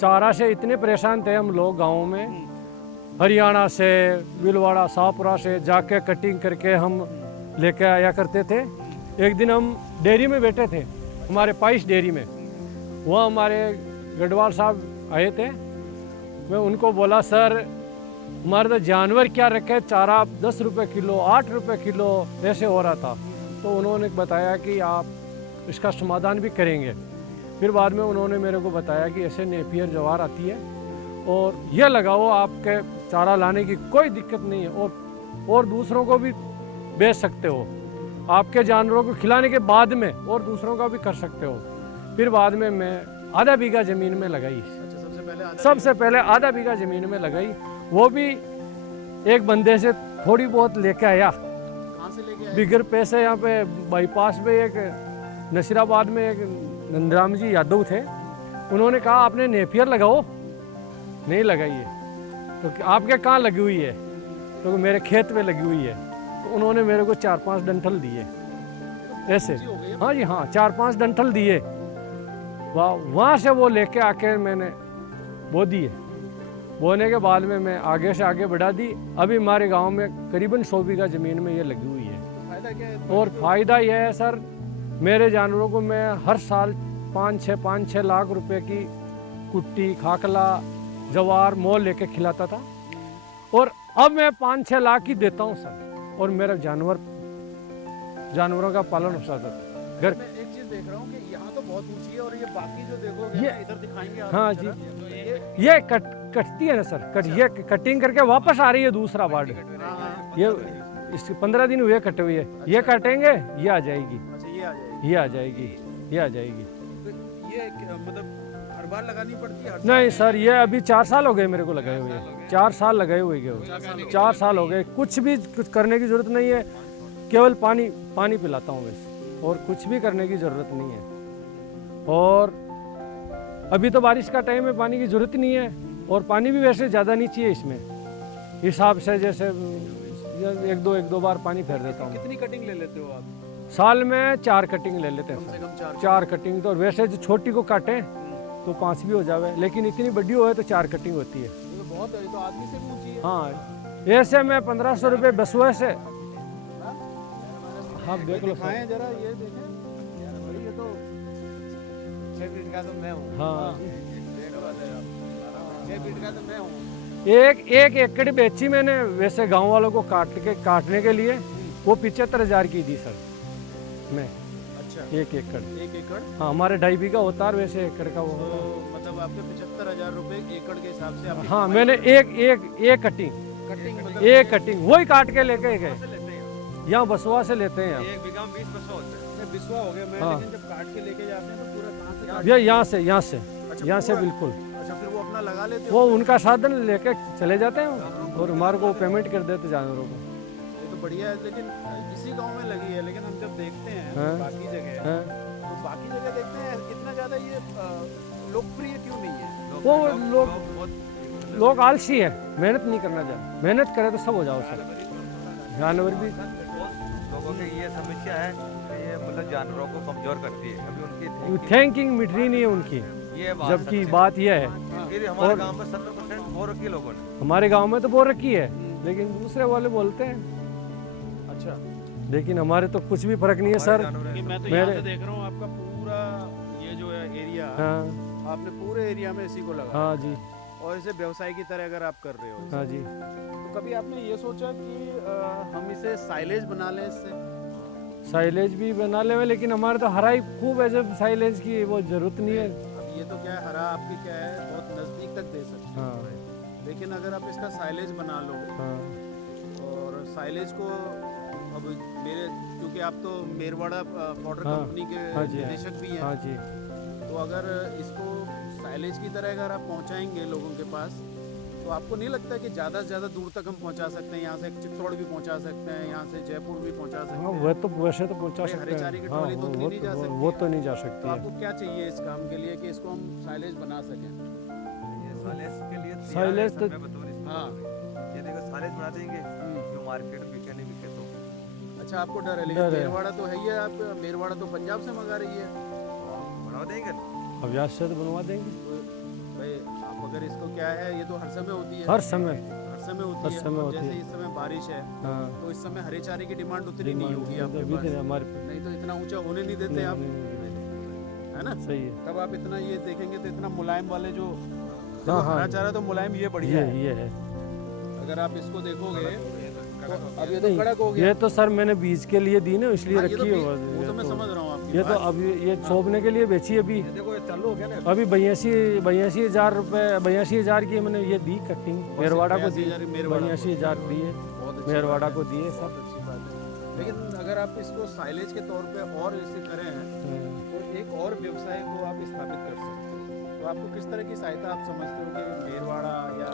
चारा से इतने परेशान थे हम लोग गाँव में, हरियाणा से, भीलवाड़ा, शाहपुरा से जाके कटिंग करके हम लेके आया करते थे। एक दिन हम डेयरी में बैठे थे, हमारे पाइस डेयरी में, वहाँ हमारे गढ़वाल साहब आए थे। मैं उनको बोला, सर हमारे तो जानवर क्या रखे, चारा 10 रुपये किलो, 8 रुपये किलो ऐसे हो रहा था। तो उन्होंने बताया कि आप इसका समाधान भी करेंगे। फिर बाद में उन्होंने मेरे को बताया कि ऐसे नेपियर जवार आती है और यह लगाओ, आपके चारा लाने की कोई दिक्कत नहीं है और दूसरों को भी बेच सकते हो, आपके जानवरों को खिलाने के बाद में और दूसरों का भी कर सकते हो। फिर बाद में मैं आधा बीघा ज़मीन में लगाई। सबसे पहले आधा बीघा ज़मीन में लगाई, वो भी एक बंदे से थोड़ी बहुत लेके आया। कहाँ से लेके आए? बिगर पैसे। यहाँ पे बाईपास में एक नसीराबाद में एक नंदराम जी यादव थे, उन्होंने कहा आपने नेपियर लगाओ, नहीं लगाई है। तो आपके कहाँ लगी हुई है? तो मेरे खेत में लगी हुई है। तो उन्होंने मेरे को 4-5 डंठल दिए ऐसे। हाँ जी हाँ, 4-5 डंठल दिए। वहाँ से वो लेके आके मैंने बो दिए। बोने के बाद में मैं आगे से आगे बढ़ा दी। अभी हमारे गांव में करीबन 100 बीघा ज़मीन में ये लगी हुई है। फायदा क्या है? और फ़ायदा यह है सर, मेरे जानवरों को मैं हर साल 5-6 लाख रुपए की कुट्टी, खाकला, जवार, मोल लेके खिलाता था और अब मैं 5-6 लाख की देता हूँ सर। और मेरा जानवरों का पालन हो सकता है घर। मैं एक चीज देख रहा हूँ कि यहाँ तो बहुत ऊंची है और ये बाकी जो देखोगे ये- ना, इधर दिखाएंगे आप हाँ जरा। जी, ये कटती है ना सर, ये कटिंग करके वापस आ रही है दूसरा वार्ड। हाँ, ये इसके 15 दिन हुए कटे हुए, ये काटेंगे, ये आ जाएगी, अच्छा ये आ जाएगी। ये आ जाएगी, ये आ जाएगी। तो ये मतलब हर बार लगानी पड़ती है? हर नहीं सर, ये अभी 4 साल हो गए मेरे को लगाए हुए, 4 साल लगाए हुए गए, 4 साल हो गए। कुछ करने की जरूरत नहीं है, केवल पानी पिलाता हूँ बस, और कुछ भी करने की ज़रूरत नहीं है। और अभी तो बारिश का टाइम है, पानी की ज़रूरत ही नहीं है। और पानी भी वैसे ज़्यादा नहीं चाहिए इसमें, हिसाब से जैसे एक दो बार पानी फेर देता हूँ। कितनी कटिंग ले लेते हो आप? साल में 4 कटिंग ले लेते कम से हैं, कम 4? 4 कटिंग। तो वैसे जो छोटी को काटे तो 5 भी हो जावे, लेकिन इतनी बड़ी हो तो 4 कटिंग होती है। ये तो बहुत है, ये तो आदमी से भी ऊंची है। हाँ, ऐसे में 1500 रुपये बसुए से। आप देख लो सर। दिखाएं जरा, ये देखें। भाई ये तो 6 फीट का तो मैं हूँ। हाँ, 6 फीट का तो मैं हूँ। एक एकड़ बेची मैंने वैसे गांव वालों को काटने के लिए, वो 75,000 की दी सर मैं। अच्छा, 1 एकड़। 1 एकड़? हाँ, हमारे 2.5 बीघा होता है, वैसे एकड़ का वो तो होता मतलब आपके 75,000 रुपए एकड़ के हिसाब से है। आपकी हाँ, कमाई मैंने होती है। एक कटिंग, कटिंग मतलब एक कटिंग वही काट के लेके गए। से लेते हैं यहाँ बसुआ से लेते हैं। एक बीघा में 20 बसवा होता है। ये बिस्वा हो गया मैं, हाँ। लेकिन जब काट के लेके जाते हैं तो पूरा कहाँ से काट? ये यहाँ से अच्छा, यहाँ से पूरा? बिल्कुल। अच्छा, फिर वो अपना लगा लेते वो हो? उनका साधन लेके चले जाते हैं और हमारे को पेमेंट कर देते जानवरों को। ये तो बढ़िया है, लेकिन इसी गांव में लगी है। लेकिन हम जब देखते हैं हाँ। बाकी जगह, हैं? तो बाकी जगह देखते हैं इतना ज़्यादा ये लोकप्रिय क्यों नहीं है? वो लोग बहुत लोग आलसी है, मेहनत नहीं करना चाहते। मेहनत करे तो सब हो जाओ सर। जानवर भी लोगों की ये समस्या है कि ये मतलब जानवरों को कमजोर करती है। अभी उनकी थिंकिंग मिट रही नहीं है उनकी। ये बात जबकि बात यह है, फिर हमारे गांव में 70% बोर रखी लोगों ने। हमारे गांव में तो बोल रखी है, लेकिन दूसरे वाले बोलते हैं। अच्छा, लेकिन हमारे तो कुछ भी फर्क नहीं है सर। कि मैं तो मेरे- यहाँ से देख रहा हूँ आपका पूरा ये जो है एरिया, हाँ आपने पूरे एरिया में इसी को लगा हाँ जी, और इसे व्यवसाय की तरह अगर आप कर रहे हो, हाँ जी। तो कभी आपने ये सोचा कि हम इसे साइलेज बना लें इससे? साइलेज भी बना ले, लेकिन हमारे तो हराई खूब है, जब साइलेज की वो जरूरत नहीं है। अब ये तो क्या है, हरा आपकी क्या है, बहुत नज़दीक तक दे सकते हाँ हैं। लेकिन अगर आप इसका साइलेज बना लो, हाँ और साइलेज को अब मेरे, क्योंकि आप तो मेरवाड़ा फॉडर हाँ, कंपनी के हाँ जी, निदेशक भी हैं, हाँ जी। तो अगर इसको साइलेज की तरह अगर आप पहुंचाएंगे लोगों के पास, तो आपको नहीं लगता कि ज़्यादा से ज़्यादा दूर तक हम पहुंचा सकते हैं? यहाँ से चित्तौड़ भी पहुंचा सकते हैं, यहाँ से जयपुर भी पहुंचा सकते हाँ, हैं। वह तो वैसे तो पहुंचा भाई, सकते हरे चारे की हैं। हाँ, ट्रॉली तो उतनी नहीं जा सकती वो है। तो नहीं जा तो सकती है। आपको क्या चाहिए इस काम के लिए कि इसको हम साइलेज बना सकें? ये साइलेज के लिए तैयार साइलेज है, तो- मैं बतौर इसको हाँ। बोल रही हूँ। ये देखो साइलेज बना देंगे जो मार्केट में बिके नहीं बिके तो अच्छा, आपको डर है, डर लेकिन है। मेरवाड़ा तो है ही है। आप मेरवाड़ा तो पंजाब से मंगा रही है। बढ़ा देंगे। अब यहाँ से तो बनवा देंगे। तो भाई मगर इसको क्या है, ये तो हर समय होती है, हर समय। हर समय होती हर है। समय और होती जैसे है। इस समय बारिश है हाँ, तो इस समय हरे चारे की डिमांड उतनी नहीं होगी आपके अभी पास, तो हमारे नहीं तो इतना ऊंचा होने नहीं देते आप, है ना। सही है। तब आप इतना ये देखेंगे तो इतना मुलायम वाले जो हाँ, हाँ, हरा चारा तो मुलायम ये बढ़िया है। ये है। अगर आप इसको देखोगे तो अब ये तो नहीं, कड़क हो गया। ये तो सर मैंने बीज के लिए दी ना, इसलिए हाँ, ये तो रखी है। वो तो मैं समझ रहा हूँ आपकी ये तो बात। अभी ये छोपने के लिए बेची है अभी। देखो ये चालू हो गया ना। अभी 82,000 रुपये, 82,000 की मैंने ये दी कटिंग, मेरवाड़ा को दी। 82,000 मेरवाड़ा को। 82,000 दिए, बहुत अच्छी मेरवाड़ा बात को है, दिए बहुत सब। अच्छी बात है। लेकिन अगर आप इसको साइलेज के तौर पे और इसे करें तो एक और व्यवसाय को आप स्थापित कर सकते हो। तो आपको किस तरह की सहायता आप समझते हो कि मेरवाड़ा या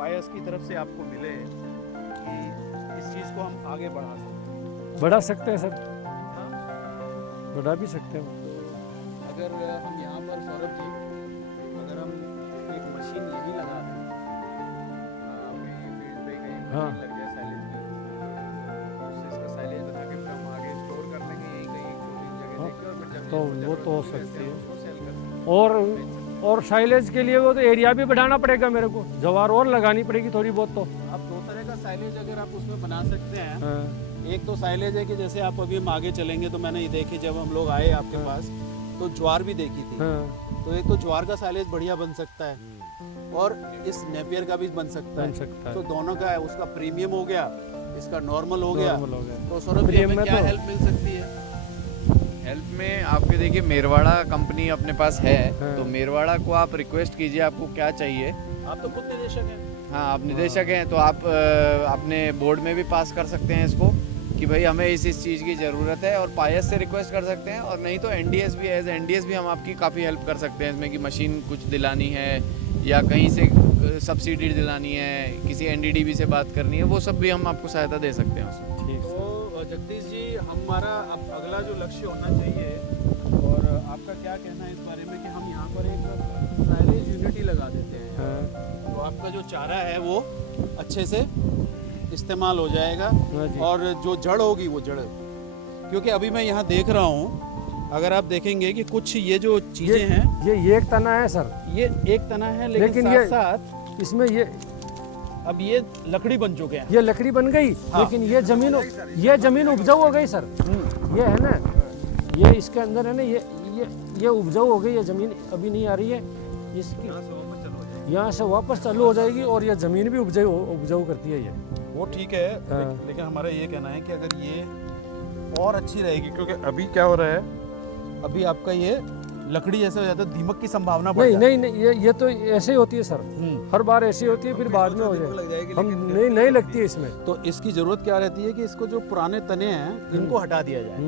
पायस की तरफ से आपको मिले कि इस चीज़ को हम आगे बढ़ा सकते बढ़ा सकते हैं सर, हैं? बढ़ा भी सकते हैं। तो अगर हम यहाँ पर सौरभ जी, अगर हम एक मशीन यही लगा दें, आपके ये फील्ड पे कहीं हाँ। मशीन लग जाए साइलेज की, उससे इसका साइलेज बना के फिर हम आगे स्टोर कर लेंगे यहीं कहीं छोटी जगह हाँ, देख के, और फिर जब तो जब वो जरूरत तो हो होगी वैसे सकती है। हम उसको सेल कर सकते हैं। और साइलेज के लिए वो तो एरिया भी बढ़ाना पड़ेगा मेरे को, जवार और लगानी पड़ेगी थोड़ी बहुत तो। आप दो तरह का साइलेज अगर आप उसमें बना सकते हैं। हाँ, एक तो साइलेज है कि जैसे आप अभी हम आगे चलेंगे तो मैंने ये देखी, जब हम लोग आए आपके पास तो ज्वार भी देखी थी। हाँ, तो एक तो ज्वार का साइलेज बढ़िया बन सकता है और इस नेपियर का भी बन सकता बन है। सकता है। तो दोनों का है, उसका प्रीमियम हो गया, इसका नॉर्मल हो गया। नॉर्मल हो गया। तो सौरभ जी प्रीमियम हमें में क्या तो- हेल्प मिल सकती है? हेल्प में आपके देखिए मेरवाड़ा कंपनी अपने पास है, हाँ। तो मेरवाड़ा को आप रिक्वेस्ट कीजिए आपको क्या चाहिए। आप तो खुद निदेशक हैं। हाँ, आप निदेशक हैं तो आप अपने बोर्ड में भी पास कर सकते हैं इसको कि भाई हमें इस चीज़ की ज़रूरत है, और पायस से रिक्वेस्ट कर सकते हैं, और नहीं तो एनडीएस भी, एज एनडीएस भी हम आपकी काफ़ी हेल्प कर सकते हैं इसमें कि मशीन कुछ दिलानी है या कहीं से सब्सिडी दिलानी है, किसी एनडीडीबी से बात करनी है, वो सब भी हम आपको सहायता दे सकते हैं उसमें। ठीक। तो जगदीश जी, हमारा अब अगला जो लक्ष्य होना चाहिए, और आपका क्या कहना है इस बारे में कि हम यहाँ पर एक साइलेज यूनिटी लगा देते हैं, हाँ, तो आपका जो चारा है वो अच्छे से इस्तेमाल हो जाएगा, हाँ जी। और जो जड़ होगी वो जड़, क्योंकि अभी मैं यहाँ देख रहा हूँ, अगर आप देखेंगे कि कुछ ये जो चीज़ें हैं, ये एक तना है सर, ये एक तना है, लेकिन लेकिन साथ ये- साथ इसमें ये अब ये लकड़ी बन चुके हैं। ये लकड़ी बन गई, हाँ। लेकिन ये जमीन उपजाऊ हो गई सर। ये है ना, ये इसके अंदर है ना, ये उपजाऊ हो गई, ये जमीन अभी नहीं आ रही है इसकी, यहाँ से वापस चालू हो जाएगी, और ये जमीन भी उपजाऊ करती है ये। वो ठीक है, हाँ। लेकिन हमारा ये कहना है कि अगर ये और अच्छी रहेगी, क्योंकि अभी क्या हो रहा है, अभी आपका ये लकड़ी जैसे हो जाता है, दीमक की संभावना बढ़ नहीं जाती है। नहीं नहीं, ये तो ऐसे ही होती है सर, हर बार ऐसी होती है, फिर बाद में हो जाए, हम नहीं लगती है इसमें। तो इसकी जरूरत क्या रहती है कि इसको जो पुराने तने हैं इनको हटा दिया जाए,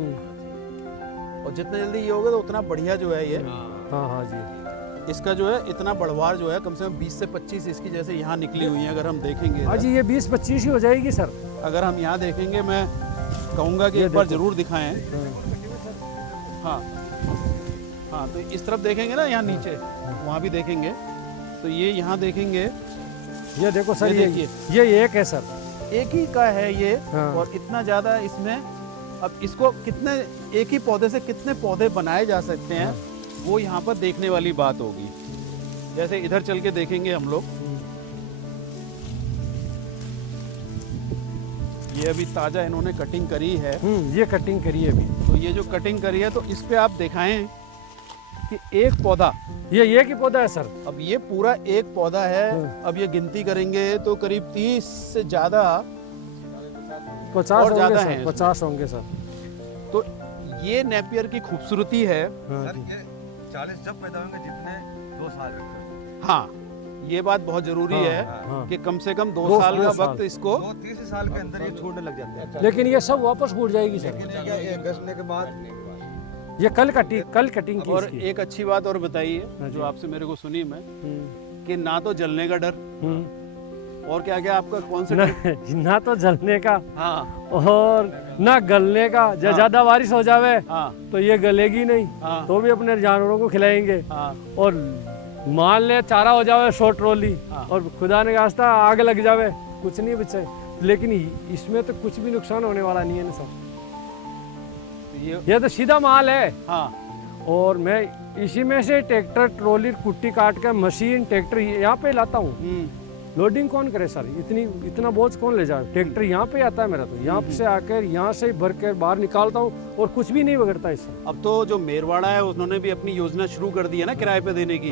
और जितना जल्दी ये होगा तो उतना बढ़िया जो है ये, हाँ हाँ जी। इसका जो है इतना बढ़वार जो है कम से कम 20 से 25 इसकी जैसे यहाँ निकली हुई है, अगर हम देखेंगे, हाँ जी, ये 20-25 ही हो जाएगी सर। अगर हम यहाँ देखेंगे, मैं कहूँगा कि ये एक बार देखो। जरूर दिखाएं। हाँ हाँ, तो इस तरफ देखेंगे ना, यहाँ नीचे वहाँ भी देखेंगे, तो ये यहाँ देखेंगे, ये देखो सर, ये ये एक है सर। एक ही का है ये, हाँ। और इतना ज़्यादा इसमें, अब इसको कितने, एक ही पौधे से कितने पौधे बनाए जा सकते हैं, वो यहाँ पर देखने वाली बात होगी। जैसे इधर चल के देखेंगे हम लोग, ये अभी ताज़ा इन्होंने कटिंग करी है, ये कटिंग करी है अभी। तो ये जो कटिंग करी है, तो इस पे आप दिखाएं कि एक पौधा, ये एक ही पौधा है सर। अब ये पूरा एक पौधा है, अब ये गिनती करेंगे तो करीब 30 से ज़्यादा 50 और होंगे ज़्यादा सर, हैं 50 होंगे सर। तो ये नेपियर की खूबसूरती है। हाँ सर जी। ये 40 जब पैदा होंगे जितने 2 साल रखते हैं। हाँ, ये बात बहुत जरूरी हाँ, है हाँ। कि कम से कम 2 दो साल का साल। वक्त इसको, 2-3 साल के अंदर ये छोड़ने लग जाते हैं। लेकिन ये सब वापस फूट जाएगी सर। लेकिन ये घसने के बाद ये कल कटिंग की और इसकी। एक अच्छी बात और बताइए हाँ जी। जो आपसे मेरे को सुनी मैं, हम्म, कि ना तो जलने का डर, और क्या क्या आपका कौन सा ना तो जलने का, हाँ और ना गलने का। जब ज्यादा बारिश हो जावे हाँ तो ये गलेगी नहीं, हाँ तो भी अपने जानवरों को खिलाएंगे। हाँ और मान ले चारा हो जावे शॉर्ट रोली, हाँ। और खुदा ने खास्ता आग लग जावे, कुछ नहीं बचे। लेकिन इसमें तो कुछ भी नुकसान होने वाला नहीं है ना सर, तो ये ये तो सीधा माल है। हाँ, और मैं इसी में से ट्रैक्टर ट्रॉली कुट्टी काट के मशीन ट्रैक्टर यहाँ पे लाता हूँ। लोडिंग कौन करे सर, इतना बोझ कौन ले जाए, ट्रैक्टर यहाँ पे आता है मेरा, तो यहाँ से आकर यहाँ से भर के बाहर निकालता हूँ और कुछ भी नहीं बिगड़ता इससे। अब तो जो मेरवाड़ा है उन्होंने भी अपनी योजना शुरू कर दी है ना किराए पे देने की,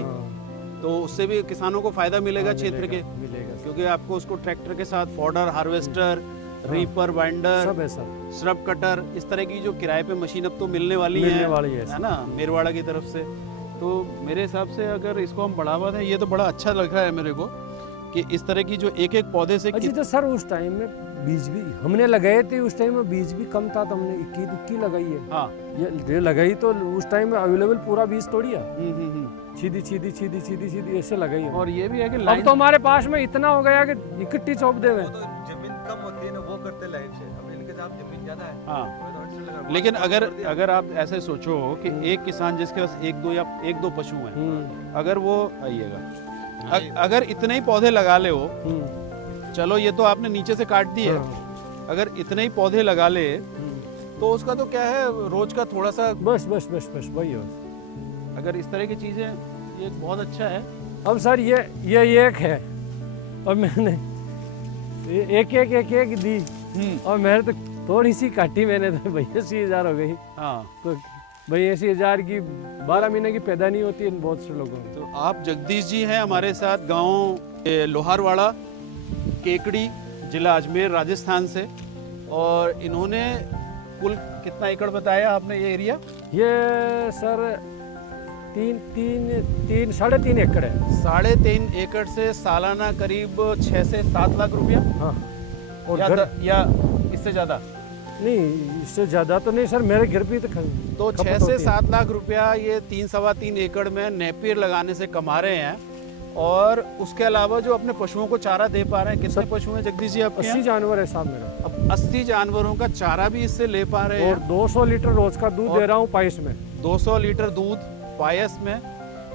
तो उससे भी किसानों को फायदा मिलेगा क्षेत्र के, मिलेगा क्योंकि आपको उसको ट्रैक्टर के साथ फॉडर, हार्वेस्टर, रीपर, बाइंडर, सब है सर, श्रब कटर, इस तरह की जो किराए पे मशीन अब तो मिलने वाली मिलने है, वाली है है ना, मेरवाड़ा की तरफ से। तो मेरे हिसाब से अगर इसको हम बढ़ावा दें, ये तो बड़ा अच्छा लग रहा है मेरे को कि इस तरह की जो एक एक पौधे से अच्छा। तो सर उस टाइम में बीज भी हमने लगाए थे, उस टाइम में बीज भी कम था, तो हमने इक्की लगाई है। हाँ, ये लगाई तो उस टाइम में अवेलेबल पूरा बीज तोड़ी है, हम्म। सीधी ऐसे लगाई है। और ये भी है कि अब लाइन तो हमारे पास में इतना हो गया कि इकट्ठी चौप दे वो तो जमीन कम होती है ना, वो करते लाइन से। अब इनके साथ जमीन ज्यादा है, हाँ, वो तो हट से लगा। लेकिन अगर आप ऐसे सोचो कि एक किसान जिसके पास एक दो पशु हैं, अगर वो आइएगा, अगर इतने ही पौधे लगा ले वो, चलो ये तो आपने नीचे से काट दी है, अगर इतने ही पौधे लगा ले तो उसका तो क्या है, रोज का थोड़ा सा, बस वही है। अगर इस तरह की चीजें, ये बहुत अच्छा है। अब सर ये एक है और मैंने एक दी और मैंने तो थोड़ी सी काटी मैंने, तो भैया 80,000 हो गई। हाँ, तो भैया 80,000 की 12 महीने की पैदा नहीं होती है बहुत से लोगों में। तो आप जगदीश जी हैं हमारे साथ, गांव लोहारवाड़ा, केकड़ी, जिला अजमेर, राजस्थान से, और इन्होंने कुल कितना एकड़ बताया आपने ये एरिया? ये सर 3.5 एकड़ है। 3.5 एकड़ से सालाना करीब 6 से 7 लाख रुपया, हाँ, और या, घर या इससे ज्यादा? नहीं, इससे ज़्यादा तो नहीं सर, मेरे घर पे तो 6 से 7 लाख रुपया ये 3-3.25 एकड़ में नेपियर लगाने से कमा रहे हैं। और उसके अलावा जो अपने पशुओं को चारा दे पा रहे हैं, कितने पशु हैं जगदीश जी आपके 80 यहाँ? जानवर है साहब मेरा। अब 80 जानवरों का चारा भी इससे ले पा रहे और हैं, 200 लीटर रोज का दूध दे रहा हूँ पाइस में। 200 लीटर दूध पायस में।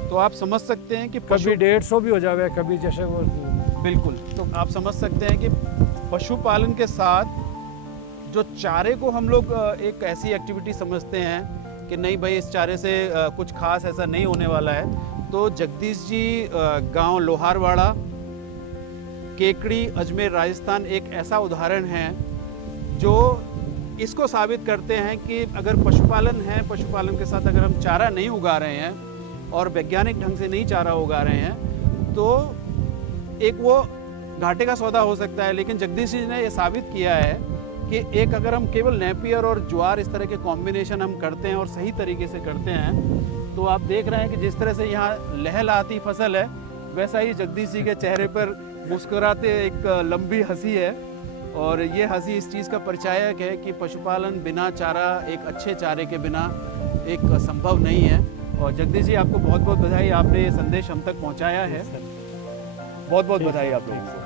तो आप समझ सकते हैं कि कभी 150 भी हो जावे, कभी जैसे वो। बिल्कुल, तो आप समझ सकते हैं कि पशुपालन के साथ जो चारे को हम लोग एक ऐसी एक्टिविटी समझते हैं कि नहीं भाई इस चारे से कुछ खास ऐसा नहीं होने वाला है, तो जगदीश जी गांव लोहारवाड़ा, केकड़ी, अजमेर, राजस्थान एक ऐसा उदाहरण है जो इसको साबित करते हैं कि अगर पशुपालन है, पशुपालन के साथ अगर हम चारा नहीं उगा रहे हैं और वैज्ञानिक ढंग से नहीं चारा उगा रहे हैं, तो एक वो घाटे का सौदा हो सकता है। लेकिन जगदीश जी ने ये साबित किया है कि एक अगर हम केवल नेपियर और ज्वार इस तरह के कॉम्बिनेशन हम करते हैं और सही तरीके से करते हैं, तो आप देख रहे हैं कि जिस तरह से यहाँ लहलहाती फसल है, वैसा ही जगदीश जी के चेहरे पर मुस्कुराते एक लंबी हंसी है। और ये हंसी इस चीज़ का परिचायक है कि पशुपालन बिना चारा, एक अच्छे चारे के बिना एक संभव नहीं है। और जगदीश जी आपको बहुत बहुत बधाई, आपने ये संदेश हम तक पहुँचाया है। बहुत बहुत बधाई आप लोगों को।